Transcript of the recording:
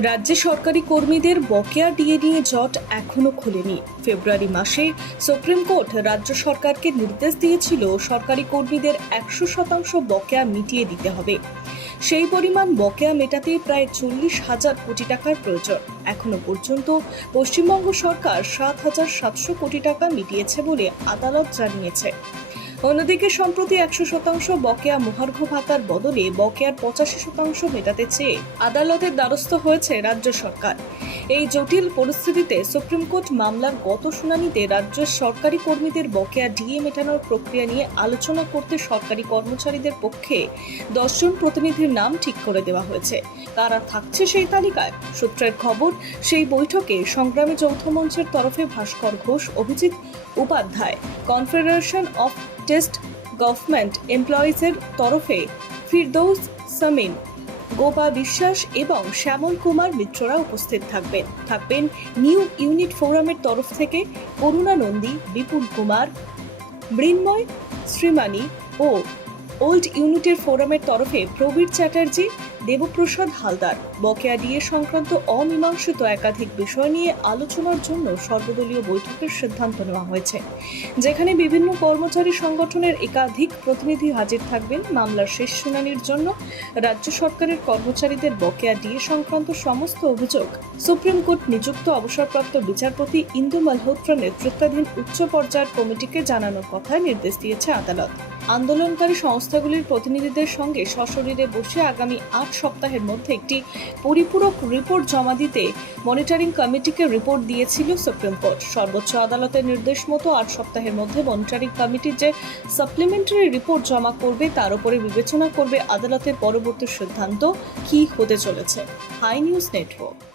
রাজ্যে সরকারি কর্মীদের বকেয়া ডিএ নিয়ে জট এখনো খোলেনি। ফেব্রুয়ারি মাসে সুপ্রিম কোর্ট রাজ্য সরকারকে নির্দেশ দিয়েছিল সরকারি কর্মীদের 100% বকেয়া মিটিয়ে দিতে হবে। সেই পরিমাণ বকেয়া মেটাতে প্রায় 40,000 কোটি টাকার প্রয়োজন। এখনো পর্যন্ত পশ্চিমবঙ্গ সরকার 7,700 কোটি টাকা মিটিয়েছে বলে আদালত জানিয়েছে। অন্যদিকে সম্প্রতি 100% বকেয়া মহার্ঘ ভাতার বদলে বকেয়ার 85% মেটাতে চেয়ে আদালতের দ্বারস্থ হয়েছে রাজ্য সরকার। এই জটিল পরিস্থিতিতে সুপ্রিম কোর্ট মামলার গত শুনানিতে রাজ্যের সরকারি কর্মীদের বকেয়া ডিএ মেটানোর প্রক্রিয়া নিয়ে আলোচনা করতে সরকারি কর্মচারীদের পক্ষে 10 জন প্রতিনিধির নাম ঠিক করে দেওয়া হয়েছে। কারা থাকছে সেই তালিকায়? সূত্রের খবর, সেই বৈঠকে সংগ্রামী যৌথ মঞ্চের তরফে Bhaskar Ghosh, Abhijit Upadhyay, confederation of test government এমপ্লয়িজের তরফে ফিরদৌস সামিন, গোপা বিশ্বাস এবং শ্যামল কুমার মিত্ররা উপস্থিত থাকবেন নিউ ইউনিট ফোরামের তরফ থেকে করুণা নন্দী, বিপুল কুমার, মৃন্ময় শ্রীমানি ও ওল্ড ইউনিটের ফোরামের তরফে প্রবীর চ্যাটার্জি, দেবপ্রসাদ হালদার। বকেয়া ডিএ সংক্রান্ত অমীমাংসিত একাধিক বিষয় নিয়ে আলোচনার জন্য সর্বদলীয় বৈঠকের সিদ্ধান্ত নেওয়া হয়েছে, যেখানে বিভিন্ন কর্মচারী সংগঠনের একাধিক প্রতিনিধি হাজির থাকবেন। মামলার শেষ শুনানির জন্য রাজ্য সরকারের কর্মচারীদের বকেয়া ডিএ সংক্রান্ত সমস্ত অভিযোগ সুপ্রিম কোর্ট নিযুক্ত অবসরপ্রাপ্ত বিচারপতি ইন্দু মালহোত্রা নেতৃত্বাধীন উচ্চ পর্যায়ের কমিটিকে জানানোর কথা নির্দেশ দিয়েছে আদালত। আন্দোলনকারী সংস্থাগুলির প্রতিনিধিদের সঙ্গে সশরীরে বসে আগামী 8 সপ্তাহের মধ্যে একটি পরিপূরক রিপোর্ট জমা দিতে মনিটরিং কমিটিকে রিপোর্ট দিয়েছিল সুপ্রিম কোর্ট। সর্বোচ্চ আদালতের নির্দেশ মতো 8 সপ্তাহের মধ্যে মনিটরিং কমিটি যে সাপ্লিমেন্টারি রিপোর্ট জমা করবে তার উপরে বিবেচনা করবে আদালতের পরবর্তী সিদ্ধান্ত কি হতে চলেছে। Hi news network.